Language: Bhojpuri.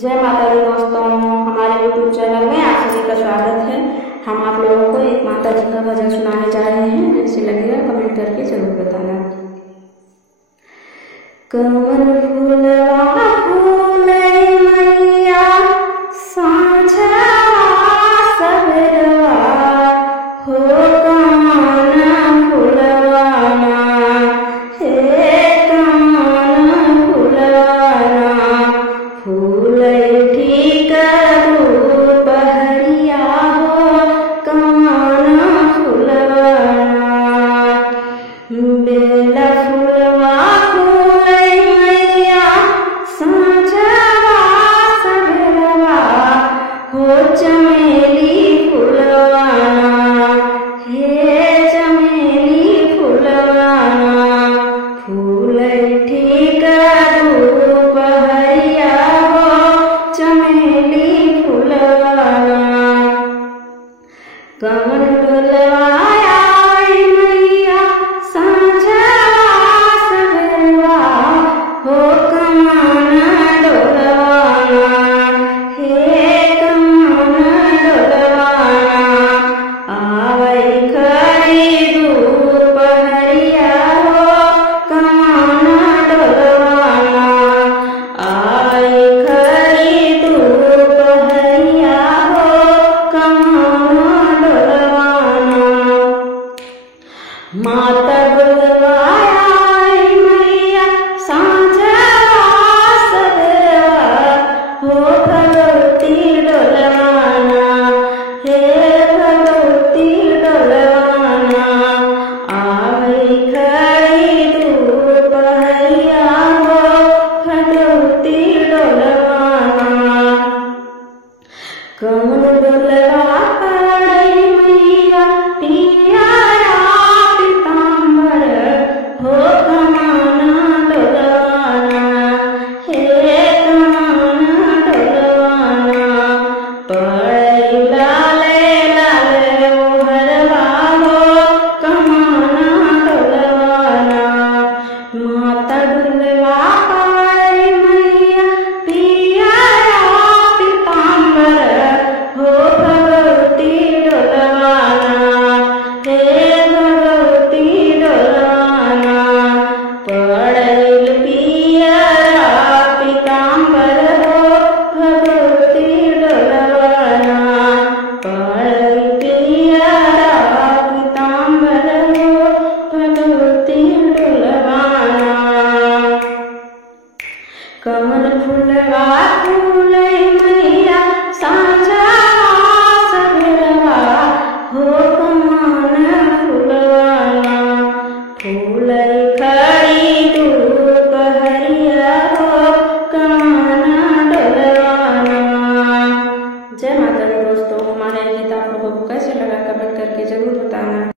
जय माता दी दोस्तों, हमारे यूट्यूब चैनल में आप सभी का स्वागत है। हम आप लोगों को एक माता जी का भजन सुनाने जा रहे हैं। जैसे लगेगा कमेंट करके जरूर बताना। कमल फूलवा फूले मैया साँझा सबेरवा हो कान फूलवाना हे कान फूलवाना फूलै ठीक रूप हरिया हो कान फूलवाना बेला फूलवा फूलै मैया साँझवा सबेरवा हो चमेली फूलवाना हे चमेली फूलवाना फूलै ठीक रूप हरिया हो चमेली फूलवाना कमल डोलवाया मैया साँझवा सबेरवा हो कमान डोलवाना हे कमान डोलवाना आवै खरी धूप हरिया हो कमान डोलवाना आवै खरी धूप हरिया हो कमान डोलवाना माता डोलवाया मैया साँझवा सबेरवा हो भगवती डोलवाना हे भगवती डोलवाना आवै खरी धूप हरिया हो भगवती डोलवाना कमल डोलवा पड़ै मैया पियारा पीताम्बर हो कमाना डोलवाना हे कमाना डोलवाना पड़ै लाले लाले ओहरवा हो कमाना डोलवाना माता डोलवा पड़ै मैया पियारा पीताम्बर हो भगवती डोलवाना हे भगवती डोलवाना पड़ैल पियरा पीताम्बर हो भगवती डोलवाना पड़ैल पियरा पीताम्बर हो भगवती डोलवाना कमल फूलवा फूलै मैया साँझवा सबेरवा हो कमान फूलवाना फूलै खरी धूप हरिया हो कमान डोलवाना। जय माता दी दोस्तों, हमारा ये गीत आप लोगों को कैसे लगा कमेंट करके जरूर बताना।